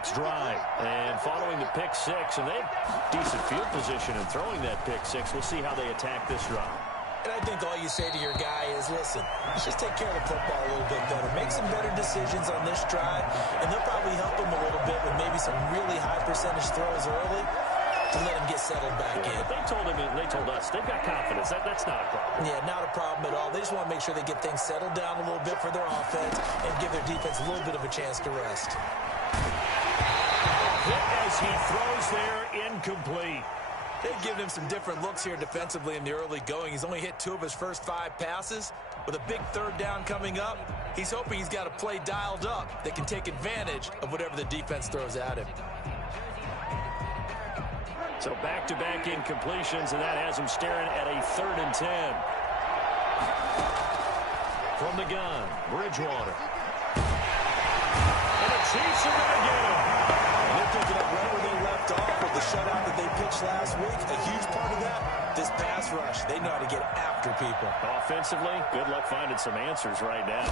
next drive. And following the pick six, and they have decent field position in throwing that pick six. We'll see how they attack this drive. And I think all you say to your guy is, listen, let's just take care of the football a little bit better. Make some better decisions on this drive, and they'll probably help him a little bit with maybe some really high percentage throws early to let him get settled back in. They told us, they've got confidence. That's not a problem. Yeah, not a problem at all. They just want to make sure they get things settled down a little bit for their offense and give their defense a little bit of a chance to rest. Hit as he throws there, incomplete. They've given him some different looks here defensively in the early going. He's only hit 2 of his first 5 passes. With a big third down coming up, he's hoping he's got a play dialed up that can take advantage of whatever the defense throws at him. So back-to-back incompletions, and that has him staring at a 3rd and 10. From the gun, Bridgewater. And the Chiefs are going to get him. They're picking up right where they left off with the shutout that they pitched last week. A huge part of that, this pass rush. They know how to get after people. Offensively, good luck finding some answers right now.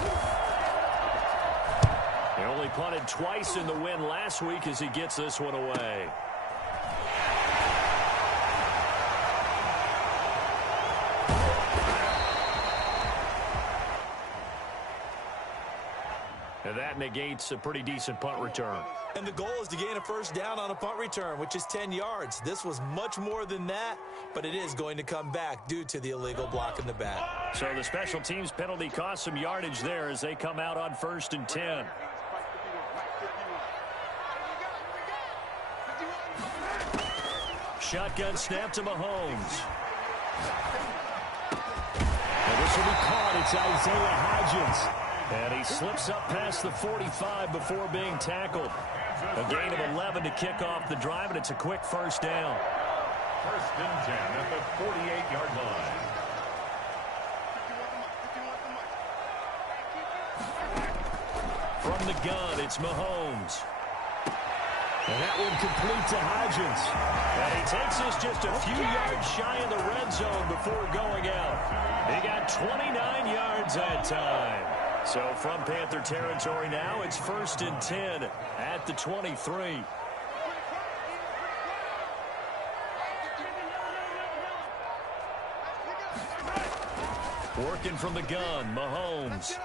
He only punted twice in the win last week as he gets this one away. And that negates a pretty decent punt return. And the goal is to gain a first down on a punt return, which is 10 yards. This was much more than that, but it is going to come back due to the illegal block in the back. So the special teams penalty cost some yardage there as they come out on 1st and 10. Shotgun snap to Mahomes. And this will be caught. It's Isaiah Hodgins. And he slips up past the 45 before being tackled. A gain of 11 to kick off the drive, and it's a quick first down. 1st and 10 at the 48-yard line. From the gun, it's Mahomes. And that one complete to Hodgins. And he takes us just a few yards shy of the red zone before going out. He got 29 yards that time. So from Panther territory now, it's 1st and 10 at the 23. Working from the gun, Mahomes.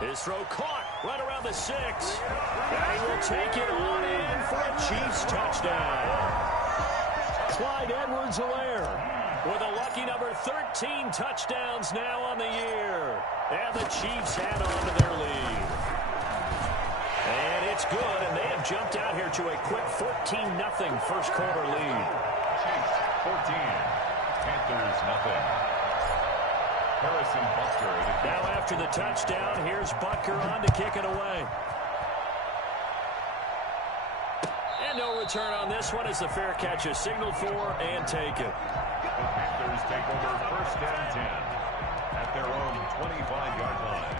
His throw caught right around the 6. And he will take it on in for a Chiefs touchdown. Clyde Edwards-Helaire with a lucky number 13 touchdowns now on the year. And the Chiefs add on to their lead. And it's good, and they have jumped out here to a quick 14-0 first quarter lead. Chiefs 14, Panthers nothing. Harrison Butker. Now after the touchdown, here's Butker on to kick it away. And no return on this one as the fair catch is signaled for and taken. The Panthers take over 1st and 10 at their own 25-yard line.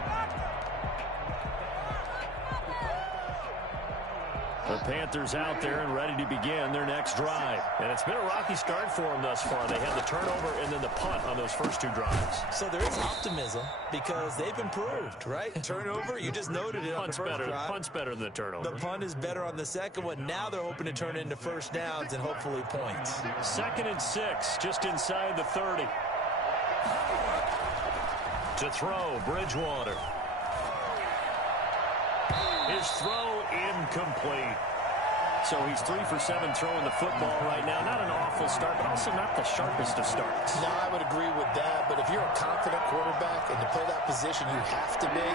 The Panthers out there and ready to begin their next drive. And it's been a rocky start for them thus far. They had the turnover and then the punt on those first 2 drives. So there is optimism because they've improved, right? Turnover, you just noted it on the first drive. Punt's better than the turnover. The punt is better on the second one. Now they're hoping to turn it into first downs and hopefully points. 2nd and 6, just inside the 30. To throw, Bridgewater. His throw incomplete. So he's 3 for 7 throwing the football right now. Not an awful start, but also not the sharpest of starts. No, I would agree with that. But if you're a confident quarterback and to play that position you have to be,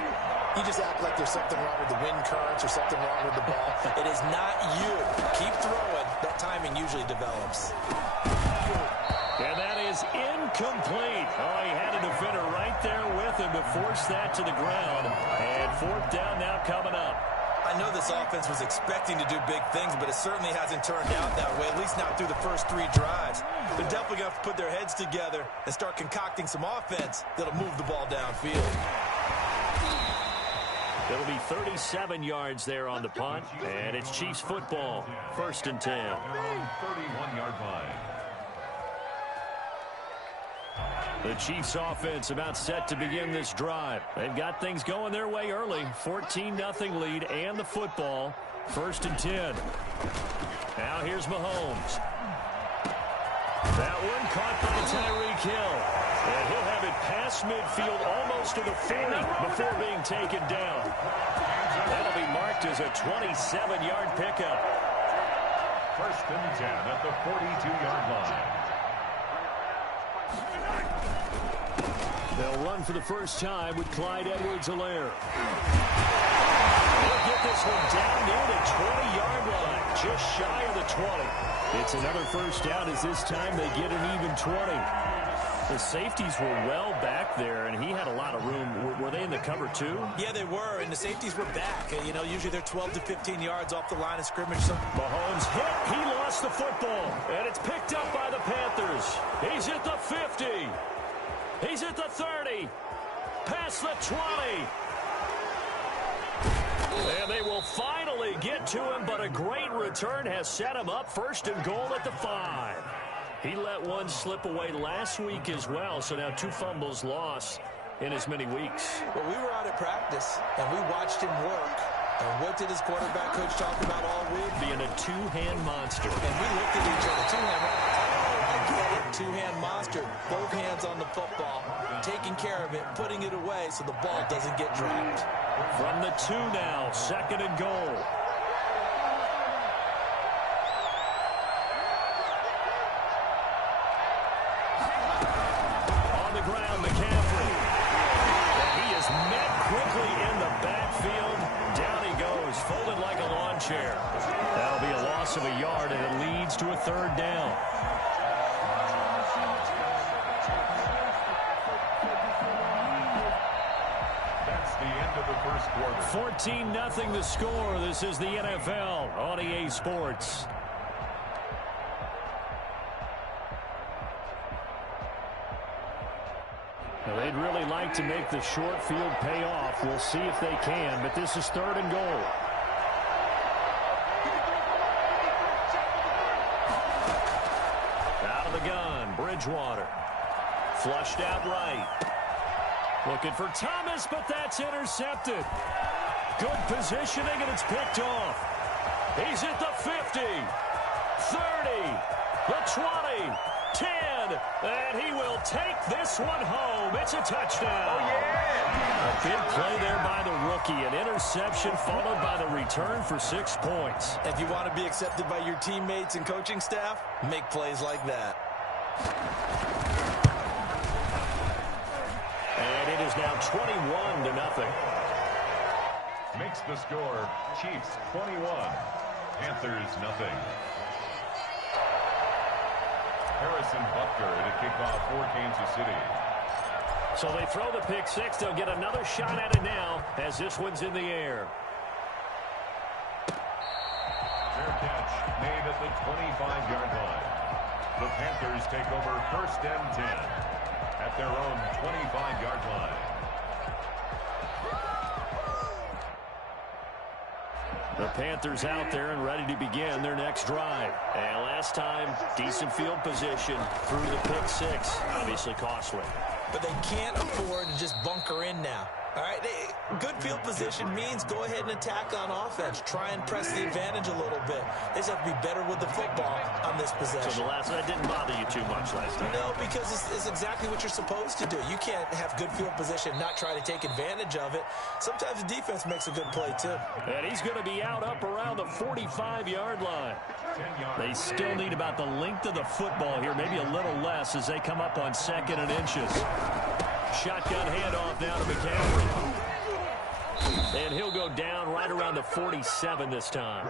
you just act like there's something wrong with the wind currents or something wrong with the ball. It is not you. Keep throwing. That timing usually develops. And that is incomplete. Oh, he had a defender right there with him to force that to the ground. And 4th down now coming up. I know this offense was expecting to do big things, but it certainly hasn't turned out that way, at least not through the first 3 drives. They're definitely going to have to put their heads together and start concocting some offense that'll move the ball downfield. It'll be 37 yards there on the punt, and it's Chiefs football, 1st and 10. 31-yard line. The Chiefs offense about set to begin this drive. They've got things going their way early. 14-0 lead and the football. 1st and 10. Now here's Mahomes. That one caught by Tyreek Hill. And he'll have it past midfield almost to the 40 before being taken down. That'll be marked as a 27-yard pickup. 1st and 10 at the 42-yard line. They'll run for the first time with Clyde Edwards-Helaire. They'll get this one down near the 20-yard line, just shy of the 20. It's another first down as this time they get an even 20. The safeties were well back there, and he had a lot of room. Were they in the cover too? Yeah, they were, and the safeties were back. You know, usually they're 12 to 15 yards off the line of scrimmage. So Mahomes hit. He lost the football, and it's picked up by the Panthers. He's at the 50. He's at the 30. Past the 20. And they will finally get to him, but a great return has set him up 1st and goal at the 5. He let one slip away last week as well, so now 2 fumbles lost in as many weeks. Well, we were out at practice, and we watched him work. And what did his quarterback coach talk about all week? Being a two-hand monster. And we looked at each other. Two-hand, I get it. Two-hand monster. Both hands on the football. Taking care of it, putting it away so the ball doesn't get dropped. From the 2 now, 2nd and goal. On the ground, McCaffrey. And he is met quickly in the backfield. Down he goes, folded like a lawn chair. That'll be a loss of a yard, and it leads to a 3rd down. That's the end of the first quarter. 14-0 the score. This is the NFL on EA Sports. Now, they'd really like to make the short field pay off. We'll see if they can, but this is 3rd and goal. Out of the gun, Bridgewater. Flushed out right. Looking for Thomas, but that's intercepted. Good positioning, and it's picked off. He's at the 50, 30, the 20, 10, and he will take this one home. It's a touchdown. Oh, yeah. A big play there by the rookie. An interception followed by the return for 6 points. If you want to be accepted by your teammates and coaching staff, make plays like that. And it is now 21-0. Makes the score Chiefs 21, Panthers nothing. Harrison Butker to kick off for Kansas City. So they throw the pick 6. They'll get another shot at it now as this one's in the air. Fair catch made at the 25-yard line. The Panthers take over 1st and 10 at their own 25-yard line. The Panthers out there and ready to begin their next drive. And last time, decent field position through the pick 6. Obviously costly. But they can't afford to just bunker in now. All right, good field position means go ahead and attack on offense. Try and press the advantage a little bit. They just have to be better with the football on this possession. So that didn't bother you too much last time? No, because it's exactly what you're supposed to do. You can't have good field position, not try to take advantage of it. Sometimes the defense makes a good play, too. And he's going to be out up around the 45-yard line. They still need about the length of the football here, maybe a little less as they come up on 2nd and inches. Shotgun handoff now to McCaffrey. And he'll go down right around the 47 this time.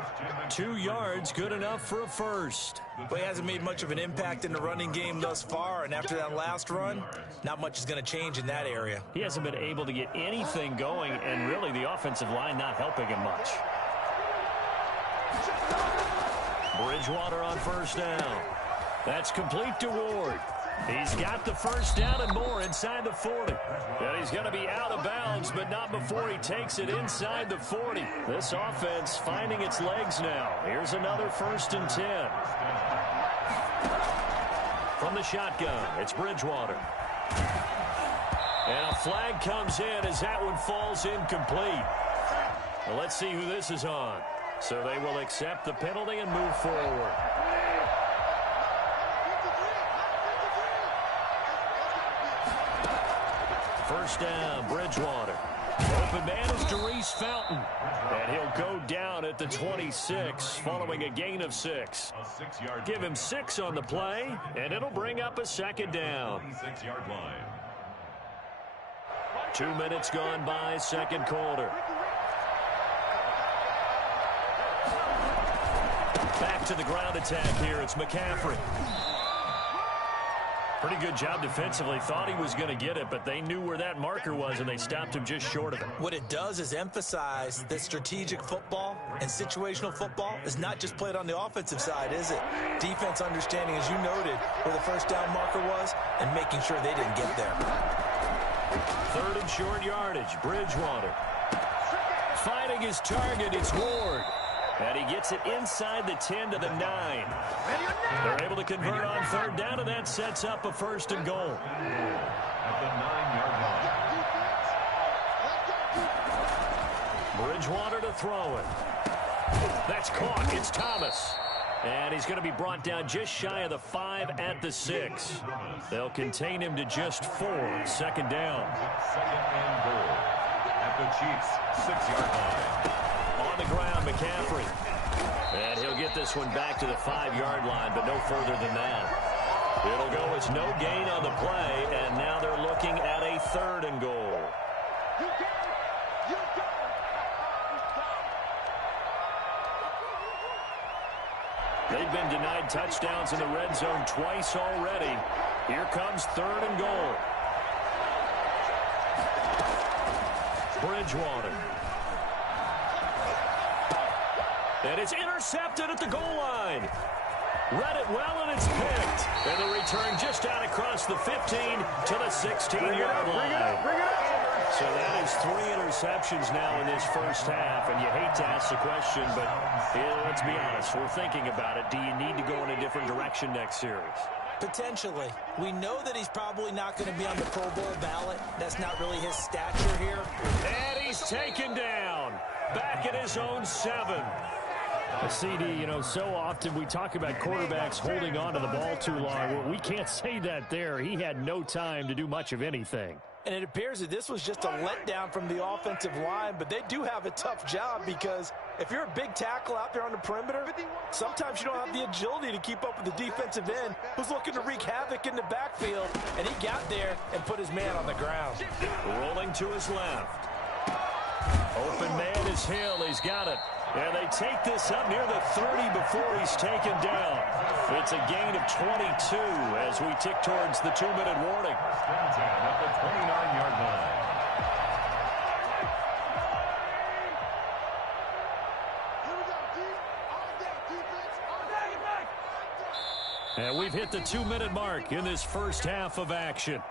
2 yards, good enough for a first. But he hasn't made much of an impact in the running game thus far, and after that last run, not much is going to change in that area. He hasn't been able to get anything going, and really the offensive line not helping him much. Bridgewater on 1st down. That's complete to Ward. He's got the first down and more inside the 40. And he's going to be out of bounds, but not before he takes it inside the 40. This offense finding its legs now. Here's another 1st and 10. From the shotgun, it's Bridgewater. And a flag comes in as that one falls incomplete. Well, let's see who this is on. So they will accept the penalty and move forward. First down, Bridgewater. Open man is Darius Fountain. And he'll go down at the 26 following a gain of 6. Give him 6 on the play, and it'll bring up a second down. 26-yard line. 2 minutes gone by, second quarter. Back to the ground attack here. It's McCaffrey. Pretty good job defensively. Thought he was going to get it, but they knew where that marker was, and they stopped him just short of it. What it does is emphasize that strategic football and situational football is not just played on the offensive side, is it? Defense understanding, as you noted, where the first down marker was and making sure they didn't get there. Third and short yardage. Bridgewater. Finding his target, it's Ward. And he gets it inside the 10 to the 9. They're able to convert on third down, and that sets up a first and goal. At the 9-yard line. Bridgewater to throw it. That's caught. It's Thomas. And he's going to be brought down just shy of the 5 at the 6. They'll contain him to just 4. Second down. Second and goal. At the Chiefs' 6-yard line. On the ground, McCaffrey. And he'll get this one back to the 5-yard line, but no further than that. It'll go as no gain on the play, and now they're looking at a third and goal. They've been denied touchdowns in the red zone twice already. Here comes third and goal. Bridgewater. And it's intercepted at the goal line. Read it well, and it's picked. And the return just out across the 15 to the 16-yard line. Bring it up. So that is 3 interceptions now in this first half. And you hate to ask the question, but let's be honest. We're thinking about it. Do you need to go in a different direction next series? Potentially. We know that he's probably not going to be on the Pro Bowl ballot. That's not really his stature here. And he's taken down. Back at his own 7. CD, so often we talk about quarterbacks holding on to the ball too long. Well, we can't say that there. He had no time to do much of anything. And it appears that this was just a letdown from the offensive line, but they do have a tough job because if you're a big tackle out there on the perimeter, sometimes you don't have the agility to keep up with the defensive end who's looking to wreak havoc in the backfield, and he got there and put his man on the ground. Rolling to his left. Open man is Hill. He's got it. And they take this up near the 30 before he's taken down. It's a gain of 22 as we tick towards the 2-minute warning. At the 29-yard line. And we've hit the 2-minute mark in this first half of action.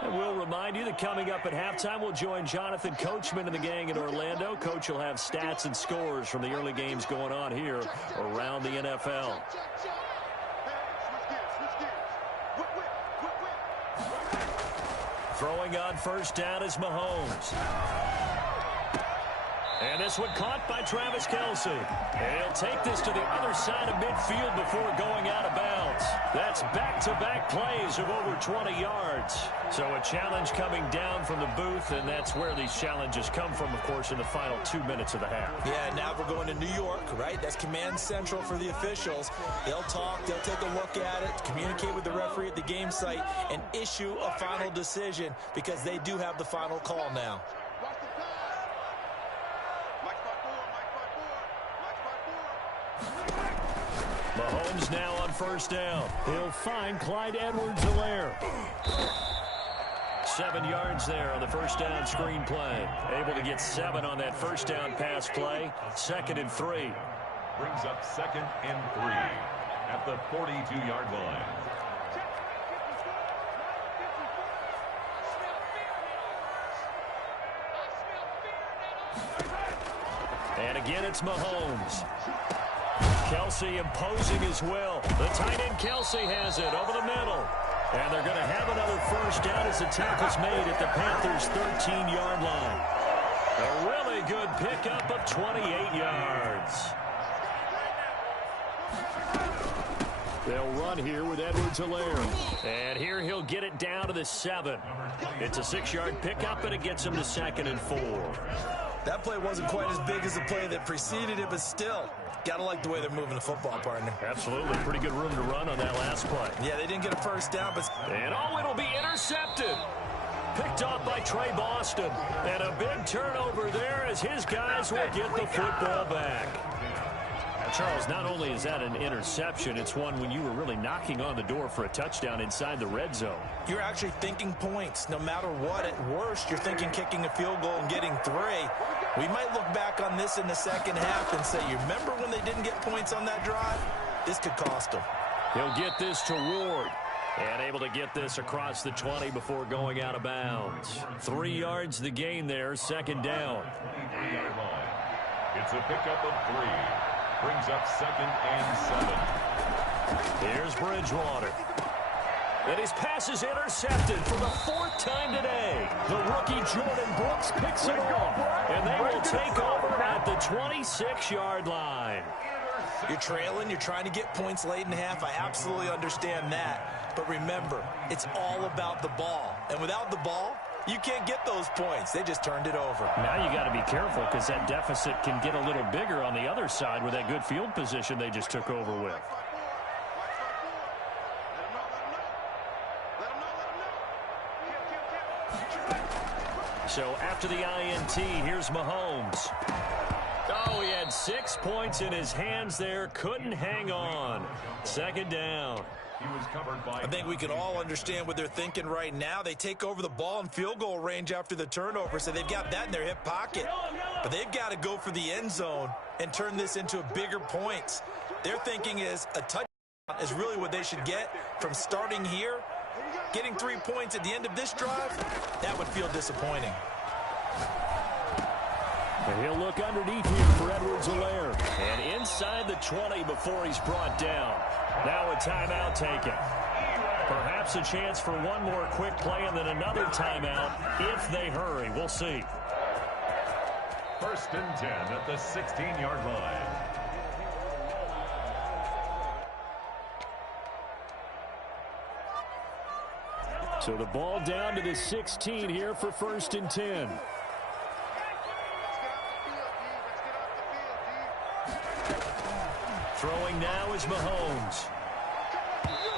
And we'll remind you that coming up at halftime, we'll join Jonathan Coachman and the gang in Orlando. Coach will have stats and scores from the early games going on here around the NFL. Throwing on first down is Mahomes. And this one caught by Travis Kelce. And he'll take this to the other side of midfield before going out of bounds. That's back-to-back plays of over 20 yards. So a challenge coming down from the booth, and that's where these challenges come from, of course, in the final 2 minutes of the half. Yeah, now we're going to New York, right? That's command central for the officials. They'll talk, they'll take a look at it, communicate with the referee at the game site, and issue a final decision because they do have the final call now. Mahomes now on first down. He'll find Clyde Edwards-Helaire. 7 yards there on the first down screen play. Able to get 7 on that first down pass play. 2nd and 3. Brings up 2nd and 3 at the 42-yard line. And again, it's Mahomes. Kelce imposing his will. The tight end Kelce has it over the middle. And they're going to have another first down as the tackle's made at the Panthers' 13-yard line. A really good pickup of 28 yards. They'll run here with Edwards-Helaire. And here he'll get it down to the 7. It's a 6-yard pickup, and it gets him to 2nd and 4. That play wasn't quite as big as the play that preceded it, but still, gotta like the way they're moving the football, partner. Absolutely. Pretty good room to run on that last play. Yeah, they didn't get a first down, but... And it'll be intercepted. Picked off by Trey Boston. And a big turnover there as his guys will get the football back. Charles, not only is that an interception, it's one when you were really knocking on the door for a touchdown inside the red zone. You're actually thinking points. No matter what, at worst, you're thinking kicking a field goal and getting 3. We might look back on this in the second half and say, you remember when they didn't get points on that drive? This could cost them. He'll get this to Ward. And able to get this across the 20 before going out of bounds. 3 yards the gain there, 2nd down. It's a pickup of 3. Brings up 2nd and 7. Here's Bridgewater. And his pass is intercepted for the 4th time today. The rookie Jordan Brooks picks it off. And they will take over at the 26-yard line. You're trailing. You're trying to get points late in half. I absolutely understand that. But remember, it's all about the ball. And without the ball, you can't get those points. They just turned it over. Now you got to be careful because that deficit can get a little bigger on the other side with that good field position they just took over with. So after the INT, here's Mahomes. Oh, he had 6 points in his hands there. Couldn't hang on. 2nd down. I think we can all understand what they're thinking right now. They take over the ball in field goal range after the turnover, so they've got that in their hip pocket. But they've got to go for the end zone and turn this into bigger points. Their thinking is a touchdown is really what they should get from starting here. Getting 3 points at the end of this drive, that would feel disappointing. And he'll look underneath here for Edwards-Helaire. And inside the 20 before he's brought down. Now a timeout taken. Perhaps a chance for one more quick play and then another timeout if they hurry. We'll see. 1st and 10 at the 16-yard line. So the ball down to the 16 here for 1st and 10. Throwing now is Mahomes.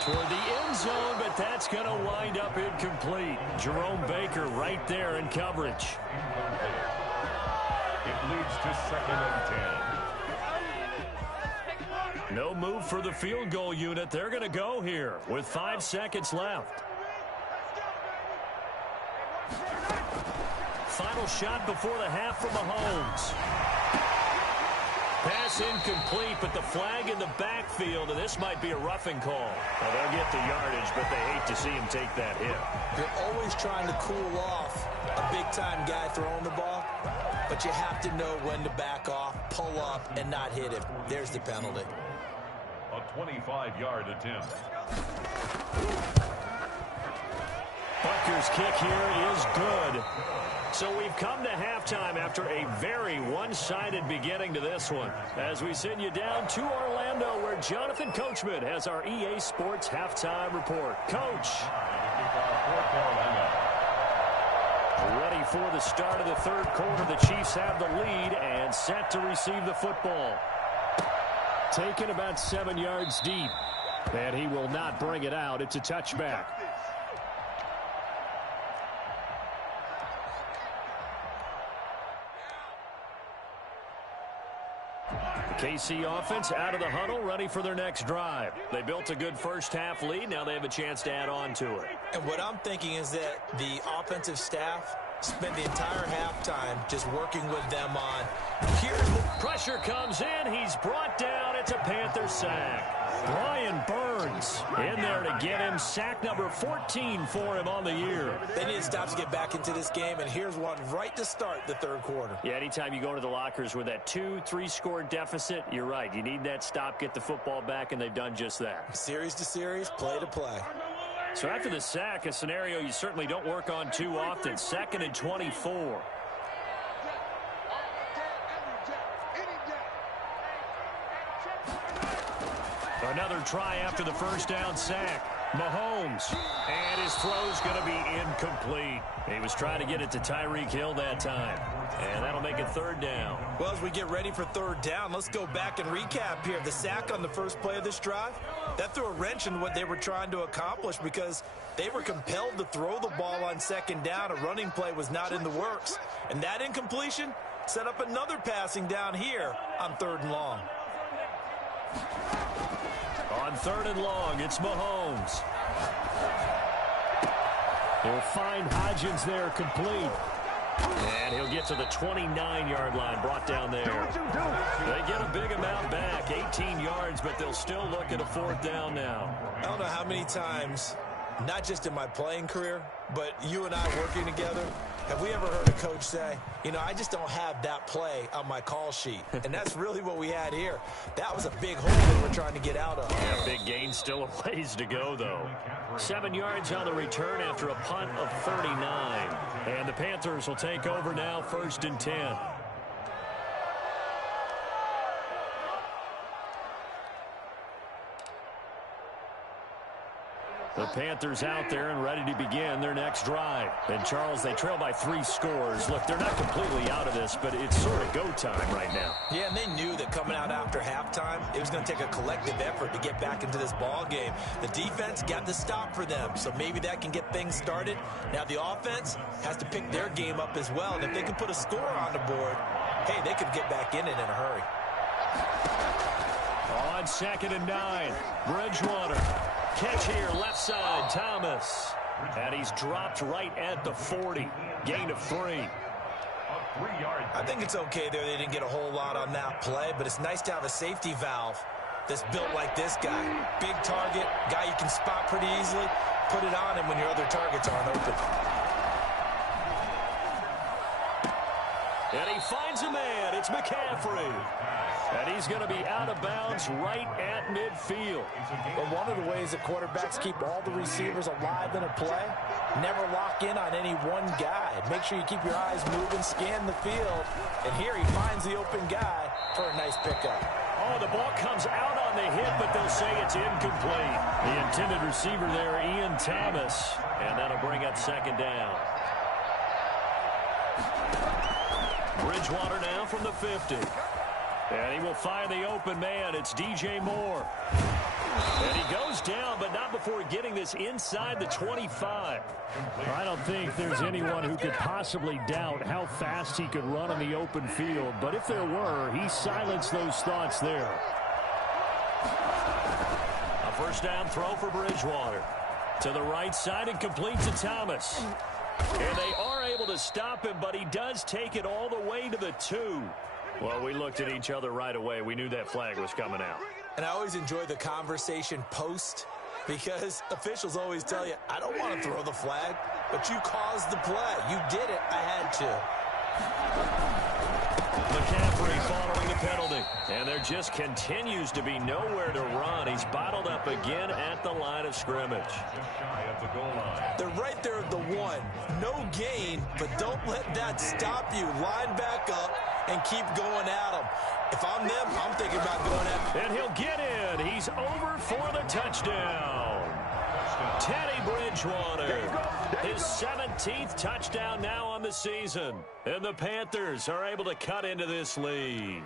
Toward the end zone, but that's going to wind up incomplete. Jerome Baker right there in coverage. It leads to 2nd and 10. No move for the field goal unit. They're going to go here with 5 seconds left. Final shot before the half from Mahomes. Pass incomplete, but the flag in the backfield, and this might be a roughing call. Well, they'll get the yardage, but they hate to see him take that hit. You're always trying to cool off a big-time guy throwing the ball, but you have to know when to back off, pull up, and not hit him. There's the penalty. A 25-yard attempt. Butker's kick here is good. So we've come to halftime after a very one-sided beginning to this one. As we send you down to Orlando, where Jonathan Coachman has our EA Sports halftime report. Coach. Ready for the start of the 3rd quarter. The Chiefs have the lead and set to receive the football. Taken about 7 yards deep. And he will not bring it out. It's a touchback. KC offense out of the huddle, ready for their next drive. They built a good first-half lead. Now they have a chance to add on to it. And what I'm thinking is that the offensive staff spent the entire halftime just working with them on. Here's the pressure comes in. He's brought down. It's a Panther sack. Brian Burns in there to get him. Sack number 14 for him on the year. They need to stop to get back into this game, and here's one right to start the third quarter. Yeah, anytime you go to the lockers with that 2-3 score deficit, you're right. You need that stop, get the football back, and they've done just that. Series to series, play to play. So after the sack, a scenario you certainly don't work on too often. 2nd and 24. Another try after the first down sack. Mahomes. And his throw's going to be incomplete. He was trying to get it to Tyreek Hill that time. And that'll make it 3rd down. Well, as we get ready for 3rd down, let's go back and recap here. The sack on the first play of this drive, that threw a wrench in what they were trying to accomplish because they were compelled to throw the ball on 2nd down. A running play was not in the works. And that incompletion set up another passing down here on 3rd and long. On 3rd and long, it's Mahomes. He'll find Hodgins there complete. And he'll get to the 29-yard line, brought down there. They get a big amount back, 18 yards, but they'll still look at a 4th down now. I don't know how many times, not just in my playing career, but you and I working together, have we ever heard a coach say, you know, I just don't have that play on my call sheet. And that's really what we had here. That was a big hole that we're trying to get out of. Yeah, big gain, still a ways to go, though. 7 yards on the return after a punt of 39. And the Panthers will take over now, 1st and 10. The Panthers out there and ready to begin their next drive. And, Charles, they trail by 3 scores. Look, they're not completely out of this, but it's sort of go time right now. Yeah, and they knew that coming out after halftime, it was going to take a collective effort to get back into this ball game. The defense got the stop for them, so maybe that can get things started. Now the offense has to pick their game up as well, and if they can put a score on the board, hey, they could get back in it in a hurry. On 2nd and 9, Bridgewater. Catch here, left side, Thomas. And he's dropped right at the 40. Gain of 3. I think it's okay there. They didn't get a whole lot on that play, but it's nice to have a safety valve that's built like this guy. Big target, guy you can spot pretty easily. Put it on him when your other targets aren't open. And he finds a man. It's McCaffrey. And he's going to be out of bounds right at midfield. But one of the ways that quarterbacks keep all the receivers alive in a play, never lock in on any one guy. Make sure you keep your eyes moving, scan the field. And here he finds the open guy for a nice pickup. Oh, the ball comes out on the hit, but they'll say it's incomplete. The intended receiver there, Ian Thomas. And that'll bring up 2nd down. Bridgewater now from the 50. And he will find the open man. It's DJ Moore. And he goes down, but not before getting this inside the 25. I don't think there's anyone who could possibly doubt how fast he could run on the open field. But if there were, he silenced those thoughts there. A 1st down throw for Bridgewater. To the right side and complete to Thomas. And they are able to stop him, but he does take it all the way to the 2. Well, we looked at each other right away. We knew that flag was coming out. And I always enjoy the conversation post because officials always tell you, I don't want to throw the flag, but you caused the play. You did it. I had to. McCaffrey following the penalty. And there just continues to be nowhere to run. He's bottled up again at the line of scrimmage. They're right there at the 1. No gain, but don't let that stop you. Line back up and keep going at them. If I'm them, I'm thinking about going at them. And he'll get in. He's over for the touchdown. Teddy Bridgewater. His 17th touchdown now on the season. And the Panthers are able to cut into this lead.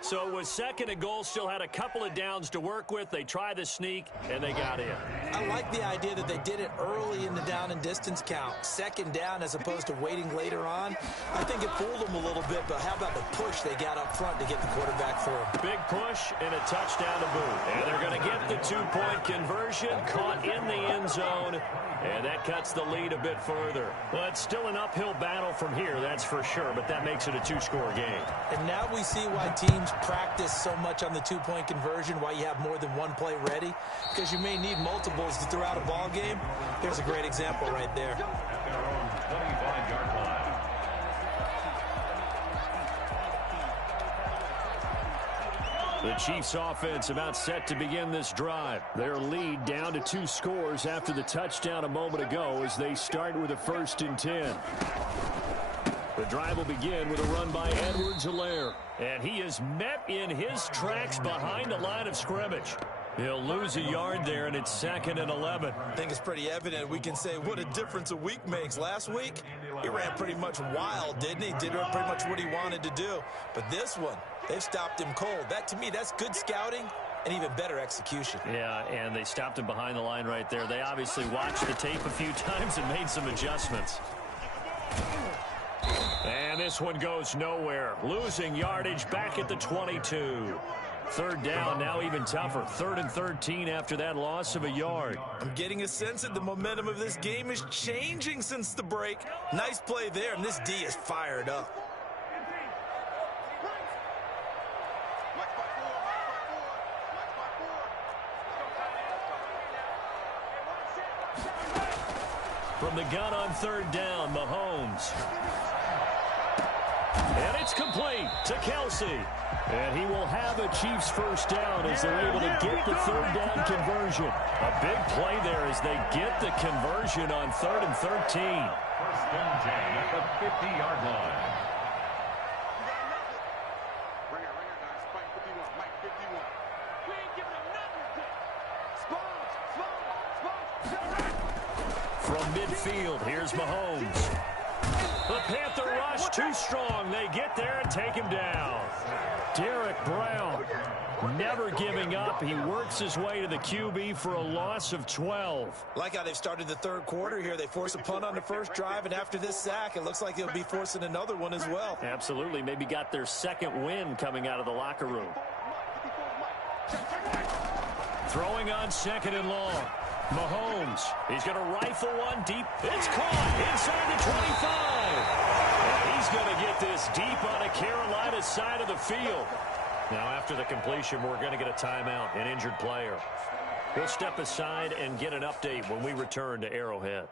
So it was 2nd and goal, still had a couple of downs to work with. They tried the sneak, and they got in. I like the idea that they did it early in the down and distance count. 2nd down as opposed to waiting later on. I think it fooled them a little bit, but how about the push they got up front to get the quarterback through? Big push and a touchdown to boot. And they're going to get the 2-point conversion, caught in the end zone. And that cuts the lead a bit further. Well, it's still an uphill battle from here, that's for sure, but that makes it a two-score game. And now we see why teams practice so much on the two-point conversion, why you have more than one play ready, because you may need multiples throughout a ball game. Here's a great example right there. At their own 25-yard line. The Chiefs offense about set to begin this drive. Their lead down to 2 scores after the touchdown a moment ago as they start with a 1st and 10. The drive will begin with a run by Edwards-Helaire. And he is met in his tracks behind the line of scrimmage. He'll lose a yard there, and it's 2nd and 11. I think it's pretty evident. We can say what a difference a week makes. Last week, he ran pretty much wild, didn't he? Did pretty much what he wanted to do. But this one, they've stopped him cold. That, to me, that's good scouting and even better execution. Yeah, and they stopped him behind the line right there. They obviously watched the tape a few times and made some adjustments. And this one goes nowhere. Losing yardage back at the 22. 3rd down, now even tougher. 3rd and 13 after that loss of a yard. I'm getting a sense that the momentum of this game is changing since the break. Nice play there, and this D is fired up. From the gun on 3rd down, Mahomes. And it's complete to Kelsey. And he will have a Chiefs 1st down as they're able to get the 3rd down conversion. A big play there as they get the conversion on 3rd and 13. 1st and 10 at the 50-yard line. From midfield, here's Mahomes. The Panther rush too strong. They get there and take him down. Derek Brown never giving up. He works his way to the QB for a loss of 12. Like how they've started the 3rd quarter here. They force a punt on the 1st drive, and after this sack, it looks like they'll be forcing another one as well. Absolutely. Maybe got their 2nd win coming out of the locker room. Throwing on 2nd and long. Mahomes, he's going to rifle one deep. It's caught inside the 25. And he's going to get this deep on the Carolina side of the field. Now, after the completion, we're going to get a timeout, an injured player. We'll step aside and get an update when we return to Arrowhead.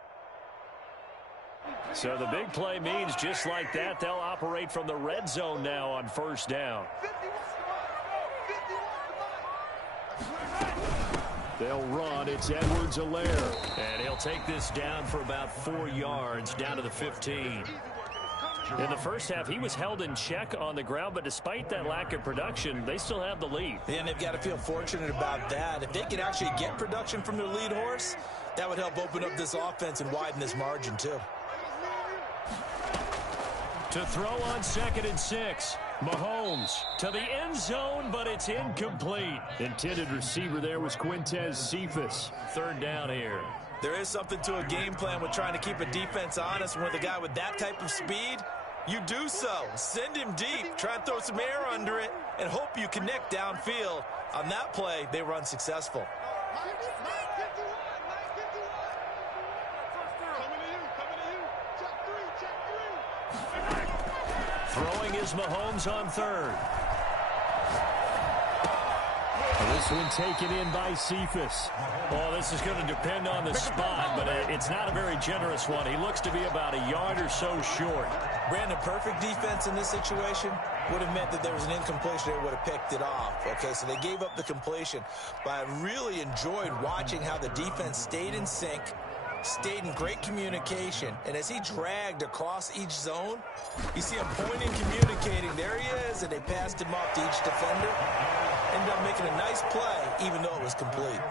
So the big play means just like that, they'll operate from the red zone now on 1st down. They'll run. It's Edwards-Helaire. And he'll take this down for about 4 yards, down to the 15. In the 1st half, he was held in check on the ground, but despite that lack of production, they still have the lead. And they've got to feel fortunate about that. If they could actually get production from their lead horse, that would help open up this offense and widen this margin, too. To throw on 2nd and 6. Mahomes to the end zone, but it's incomplete. Intended receiver there was Quintez Cephas. 3rd down here. There is something to a game plan with trying to keep a defense honest. When with a guy with that type of speed, you do so. Send him deep. Try and throw some air under it and hope you connect downfield. On that play, they run successful. Throwing is Mahomes on 3rd. This one taken in by Cephas. Well, this is going to depend on the spot, but it's not a very generous one. He looks to be about a yard or so short. Brandon, perfect defense in this situation would have meant that there was an incompletion. They would have picked it off. Okay, so they gave up the completion. But I really enjoyed watching how the defense stayed in sync, stayed in great communication, and as he dragged across each zone, you see him pointing, communicating. There he is, and they passed him off to each defender. Ended up making a nice play, even though it was complete.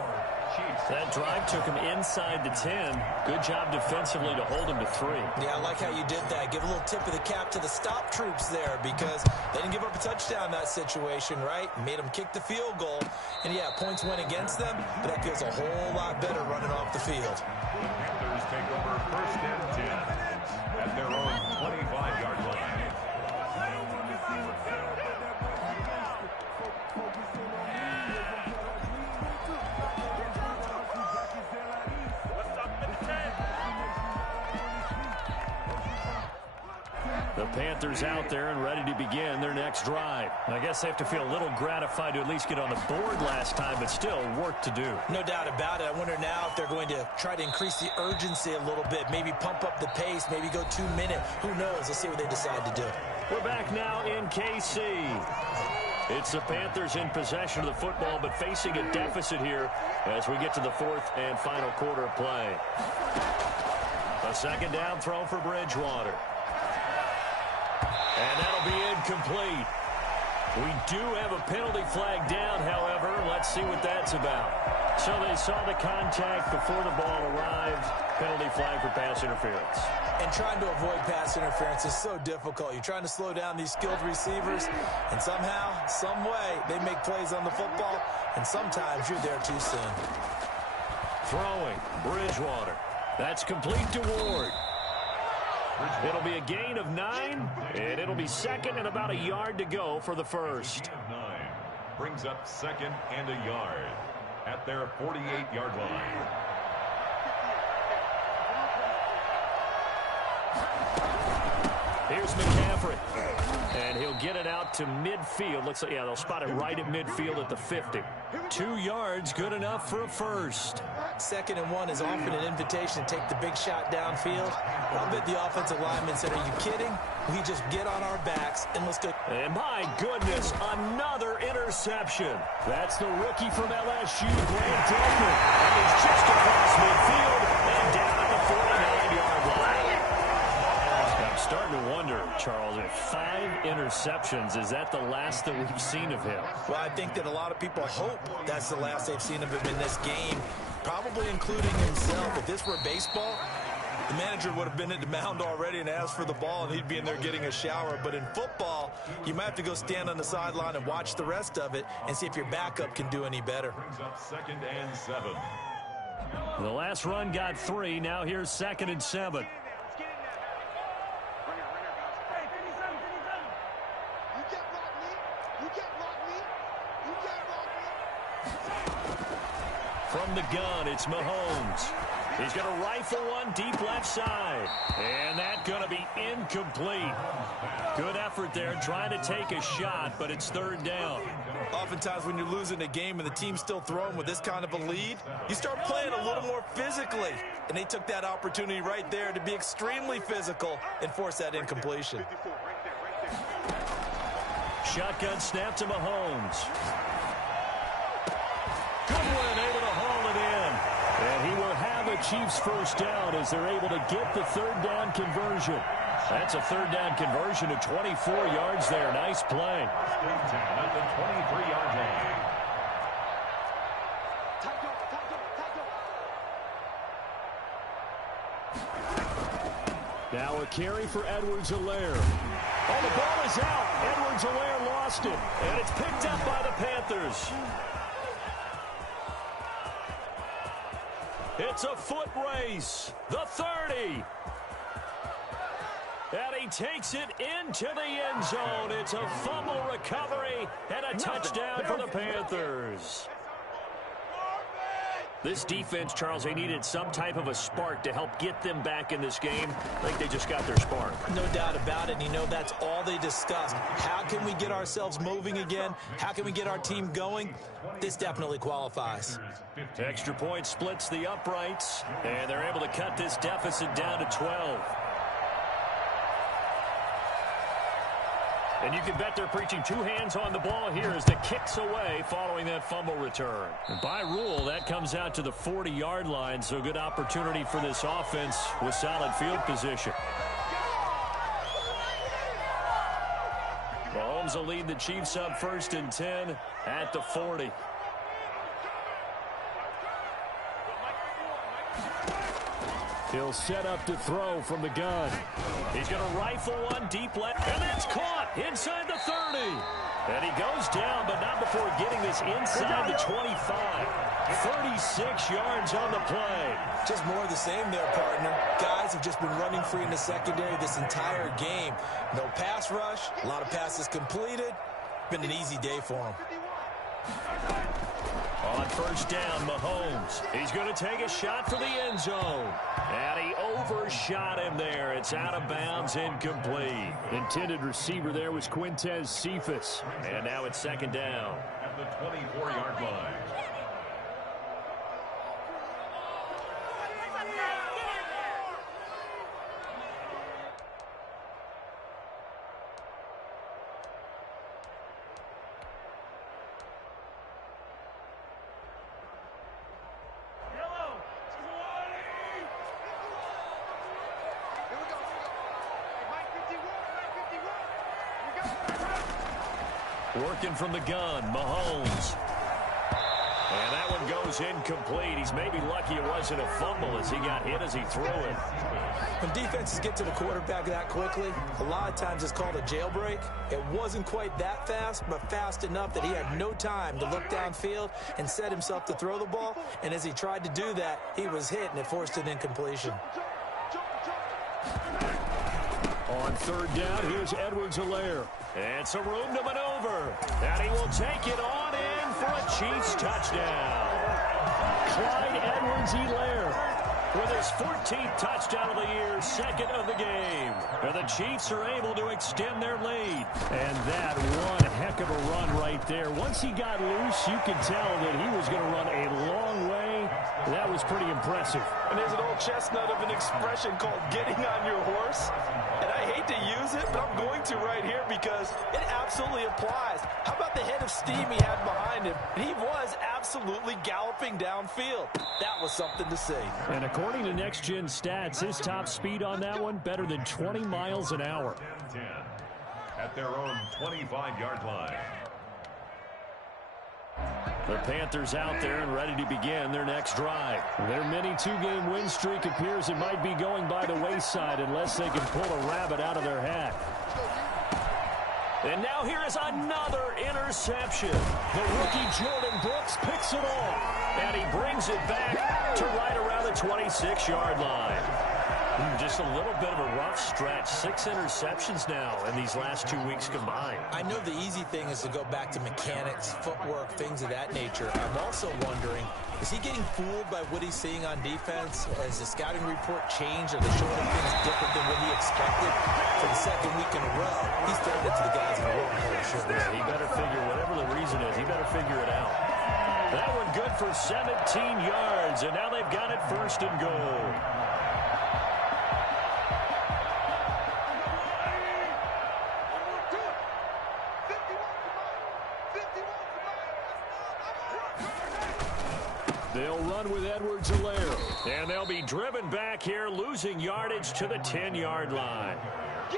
That drive took him inside the 10. Good job defensively to hold him to 3. Yeah, I like how you did that. Give a little tip of the cap to the stop troops there because they didn't give up a touchdown in that situation, right? Made them kick the field goal. And, yeah, points went against them, but that feels a whole lot better running off the field. The Panthers take over 1st and 10 at their own 25-yard line. The Panthers out there and ready to begin their next drive. I guess they have to feel a little gratified to at least get on the board last time, but still work to do. No doubt about it. I wonder now if they're going to try to increase the urgency a little bit, maybe pump up the pace, maybe go 2-minute. Who knows? Let's see what they decide to do. We're back now in KC. It's the Panthers in possession of the football, but facing a deficit here as we get to the fourth and final quarter of play. A second down throw for Bridgewater. And that'll be incomplete. We do have a penalty flag down, however. Let's see what that's about. So they saw the contact before the ball arrived. Penalty flag for pass interference. And trying to avoid pass interference is so difficult. You're trying to slow down these skilled receivers, and somehow, some way, they make plays on the football, and sometimes you're there too soon. Throwing, Bridgewater. That's complete to Ward. It'll be a gain of 9, and it'll be second and about a yard to go for the first. 9 brings up second and a yard at their 48-yard line. Here's McCaffrey, and he'll get it out to midfield. Looks like, yeah, they'll spot it right at midfield at the 50. 2 yards, good enough for a first. 2nd and 1 is often an invitation to take the big shot downfield. I'll bet the offensive lineman said, are you kidding? We just get on our backs and let's go. And my goodness, another interception. That's the rookie from LSU, Grant Delpit. And he's just across midfield and down at the 49-yard line. I'm starting to wonder, Charles, if 5 interceptions, is that the last that we've seen of him? Well, I think that a lot of people hope that's the last they've seen of him in this game, probably including himself. If this were baseball, the manager would have been at the mound already and asked for the ball, and he'd be in there getting a shower. But in football, you might have to go stand on the sideline and watch the rest of it and see if your backup can do any better. Brings up 2nd and 7. The last run got 3. Now here's 2nd and 7. From the gun, it's Mahomes. He's going to rifle one deep left side. And that's going to be incomplete. Good effort there trying to take a shot, but it's 3rd down. Oftentimes when you're losing a game and the team's still throwing with this kind of a lead, you start playing a little more physically. And they took that opportunity right there to be extremely physical and force that incompletion. Shotgun snap to Mahomes. Goodwin able to haul it in. And he will have a Chiefs first down as they're able to get the 3rd down conversion. That's a 3rd down conversion to 24 yards there. Nice play. At the 23-yard line. Now a carry for Edwards-Helaire. Oh, the ball is out. Edwards-Helaire lost it. And it's picked up by the Panthers. It's a foot race. The 30. And he takes it into the end zone. It's a fumble recovery and a touchdown for the Panthers. This defense, Charles, they needed some type of a spark to help get them back in this game. I think they just got their spark. No doubt about it, and you know that's all they discussed. How can we get ourselves moving again? How can we get our team going? This definitely qualifies. Extra point splits the uprights, and they're able to cut this deficit down to 12. And you can bet they're preaching 2 hands on the ball here as the kick's away following that fumble return. And by rule, that comes out to the 40-yard line, so good opportunity for this offense with solid field position. Mahomes will lead the Chiefs up 1st and 10 at the 40. He'll set up to throw from the gun. He's going to rifle one deep left, and that's caught inside the 30. And he goes down, but not before getting this inside the 25. 36 yards on the play. Just more of the same there, partner. Guys have just been running free in the secondary this entire game. No pass rush, a lot of passes completed. Been an easy day for them. On first down, Mahomes. He's going to take a shot for the end zone. And he overshot him there. It's out of bounds, incomplete. Intended receiver there was Quintez Cephas. And now it's second down. At the 24-yard line. Working from the gun, Mahomes. And that one goes incomplete. He's maybe lucky it wasn't a fumble as he got hit as he threw it. When defenses get to the quarterback that quickly, a lot of times it's called a jailbreak. It wasn't quite that fast, but fast enough that he had no time to look downfield and set himself to throw the ball. And as he tried to do that, he was hit, and it forced an incompletion. On third down, here's Edwards-Helaire. It's a room to maneuver. And he will take it on in for a Chiefs touchdown. Clyde Edwards-Helaire with his 14th touchdown of the year, second of the game. And the Chiefs are able to extend their lead. And that one heck of a run right there. Once he got loose, you could tell that he was going to run a long way. That was pretty impressive. And there's an old chestnut of an expression called getting on your horse. And I hate to use it, but I'm going to right here because it absolutely applies. How about the head of steam he had behind him? And he was absolutely galloping downfield. That was something to see. And according to Next Gen Stats, his top speed on that one, better than 20 miles an hour. 10 at their own 25-yard line. The Panthers out there and ready to begin their next drive. Their mini two-game win streak appears it might be going by the wayside unless they can pull a rabbit out of their hat. And now here is another interception. The rookie Jordan Brooks picks it off. And he brings it back to right around the 26-yard line. Just a little bit of a rough stretch. 6 interceptions now in these last 2 weeks combined. I know the easy thing is to go back to mechanics, footwork, things of that nature. I'm also wondering, is he getting fooled by what he's seeing on defense? Has the scouting report changed? Are they showing him things different than what he expected? For the second week in a row, he's throwing it to the guys in the workplace. Yeah, he better figure, whatever the reason is, he better figure it out. That one good for 17 yards, and now they've got it first and goal. They'll run with Edwards-Helaire. And they'll be driven back here, losing yardage to the 10-yard line.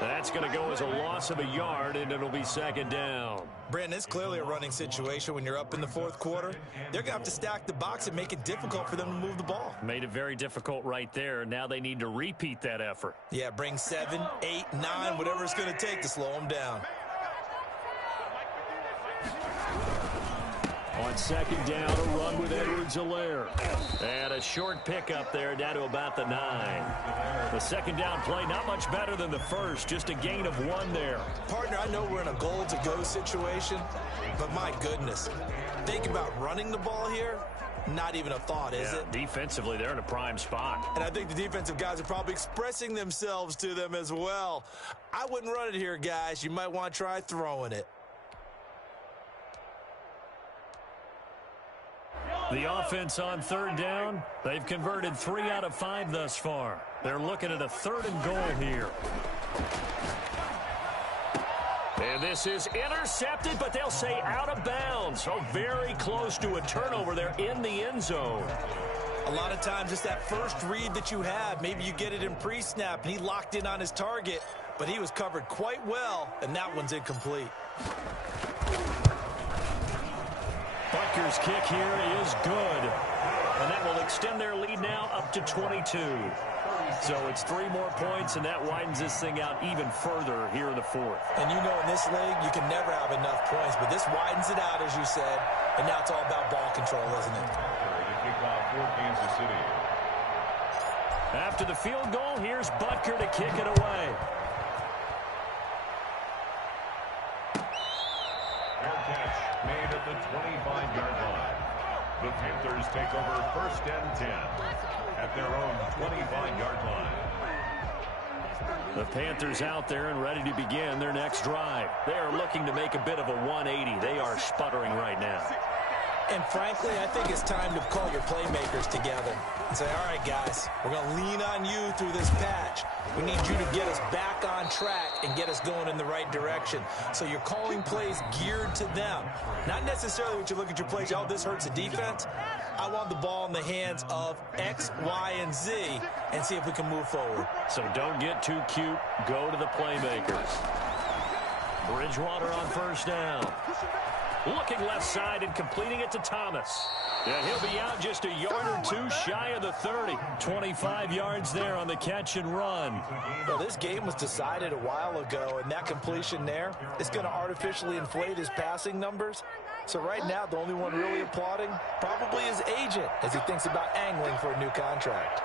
That's going to go as a loss of a yard, and it'll be second down. Brandon, it's clearly a running situation when you're up in the fourth quarter. They're going to have to stack the box and make it difficult for them to move the ball. Made it very difficult right there. Now they need to repeat that effort. Yeah, bring 7, 8, 9, whatever it's going to take to slow them down. On second down, a run with Edwards-Helaire. And a short pickup there down to about the 9. The second down play, not much better than the first, just a gain of 1 there. Partner, I know we're in a goal-to-go situation, but my goodness, think about running the ball here. Not even a thought, is it? Defensively, they're in a prime spot. And I think the defensive guys are probably expressing themselves to them as well. I wouldn't run it here, guys. You might want to try throwing it. The offense on third down, they've converted 3 out of 5 thus far. They're looking at a 3rd and goal here. And this is intercepted, but they'll say out of bounds. So very close to a turnover there in the end zone. A lot of times it's that first read that you have. Maybe you get it in pre-snap, and he locked in on his target, but he was covered quite well, and that one's incomplete. Butker's kick here is good. And that will extend their lead now up to 22. So it's 3 more points, and that widens this thing out even further here in the 4th. And you know in this league, you can never have enough points, but this widens it out, as you said, and now it's all about ball control, isn't it? The kickoff for Kansas City. After the field goal, here's Butker to kick it away. Fair catch made at the 25-yard line. The Panthers take over 1st and 10 at their own 25-yard line. The Panthers out there and ready to begin their next drive. They are looking to make a bit of a 180. They are sputtering right now. And frankly, I think it's time to call your playmakers together and say, all right, guys, we're going to lean on you through this patch. We need you to get us back on track and get us going in the right direction. So you're calling plays geared to them. Not necessarily what you look at your plays, oh, this hurts the defense. I want the ball in the hands of X, Y, and Z and see if we can move forward. So don't get too cute. Go to the playmakers. Bridgewater on 1st down. Looking left side and completing it to Thomas. And he'll be out just a yard or two shy of the 30. 25 yards there on the catch and run. Well, this game was decided a while ago, and that completion there is going to artificially inflate his passing numbers. So right now, the only one really applauding probably his agent as he thinks about angling for a new contract.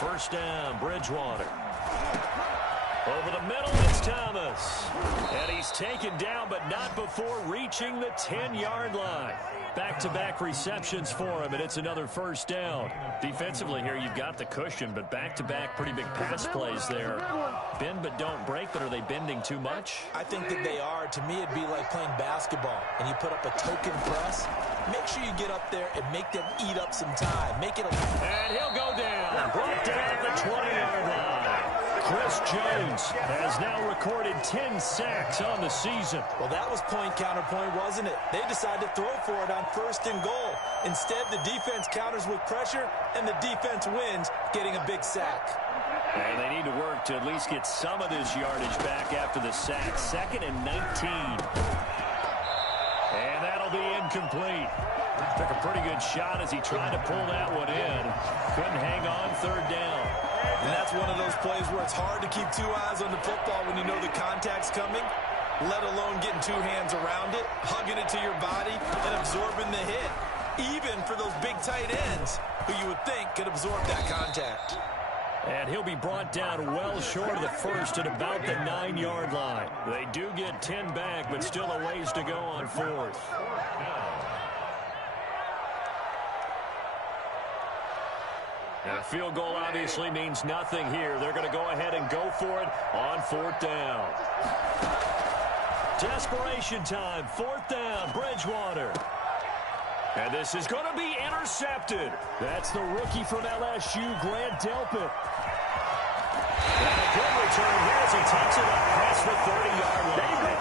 1st down, Bridgewater. Over the middle, it's Thomas. And he's taken down, but not before reaching the 10-yard line. Back-to-back receptions for him, and it's another 1st down. Defensively here, you've got the cushion, but back-to-back pretty big pass plays there. Bend but don't break, but are they bending too much? I think that they are. To me, it'd be like playing basketball, and you put up a token press. Make sure you get up there and make them eat up some time. Make it a... And he'll go down. Brought down at the 20-yard line. Chris Jones has now recorded 10 sacks on the season. Well, that was point counterpoint, wasn't it? They decided to throw for it on 1st and goal. Instead, the defense counters with pressure, and the defense wins, getting a big sack. And they need to work to at least get some of this yardage back after the sack. 2nd and 19. And that'll be incomplete. Took a pretty good shot as he tried to pull that one in. Couldn't hang on 3rd down. And that's one of those plays where it's hard to keep 2 eyes on the football when you know the contact's coming, let alone getting 2 hands around it, hugging it to your body, and absorbing the hit. Even for those big tight ends who you would think could absorb that contact. And he'll be brought down well short of the 1st at about the 9-yard line. They do get 10 back, but still a ways to go on 4th. And a field goal obviously means nothing here. They're going to go ahead and go for it on 4th down. Desperation time. 4th down, Bridgewater. And this is going to be intercepted. That's the rookie from LSU, Grant Delpit. And a good return here as he takes it up past the 30-yard line.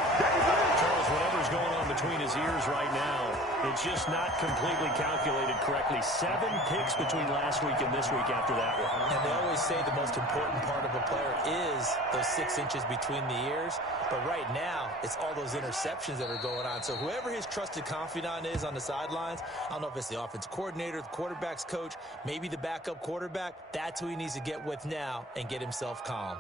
Charles, whatever's going on between his ears right now, it's just not completely calculated correctly. 7 picks between last week and this week after that one. And they always say the most important part of a player is those 6 inches between the ears. But right now, it's all those interceptions that are going on. So whoever his trusted confidant is on the sidelines, I don't know if it's the offensive coordinator, the quarterback's coach, maybe the backup quarterback, that's who he needs to get with now and get himself calm.